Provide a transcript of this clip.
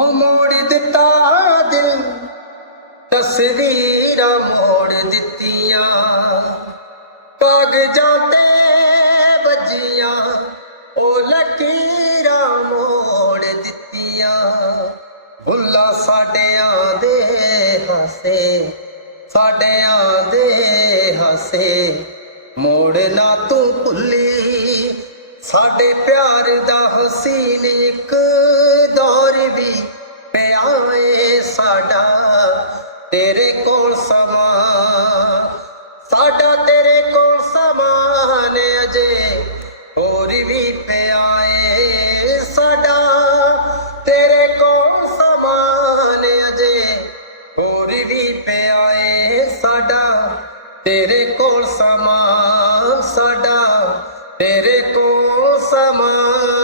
ਹੋ ਮੋੜ ਦਿੱਤਾ ਦਿਲ, ਤਸਵੀਰਾਂ ਮੋੜ ਦਿੱਤੀਆਂ। ਕਾਗਜ਼ਾਂ ਤੇ ਵੱਜੀਆਂ, ਉਹ ਲਕੀਰਾਂ ਮੋੜ ਦਿੱਤੀਆਂ। ਭੁੱਲਾ ਸਾਡਿਆਂ ਦੇ ਹਾਸੇ, ਸਾਡਿਆਂ ਦੇ ਹਾਸੇ। ਮੋੜ ਨਾ ਤੂੰ ਭੁੱਲੀ, ਸਾਡੇ ਪਿਆਰ ਦਾ ਹਸੀਨ ਇੱਕ ਸਾਡਾ, ਤੇਰੇ ਕੋਲ ਸਮਾਂ, ਸਾਡਾ ਤੇਰੇ ਕੋਲ ਸਮਾਂ ਨੇ ਅਜੇ ਹੋਰ ਵੀ ਪਿਆਏ ਸਾਡਾ ਤੇਰੇ ਕੋਲ ਸਮਾਂ ਨੇ ਅਜੇ ਹੋਰ ਵੀ ਪਿਆਏ ਸਾਡਾ ਤੇਰੇ ਕੋਲ ਸਮਾਂ, ਸਾਡਾ ਤੇਰੇ ਕੋਲ ਸਮਾਂ।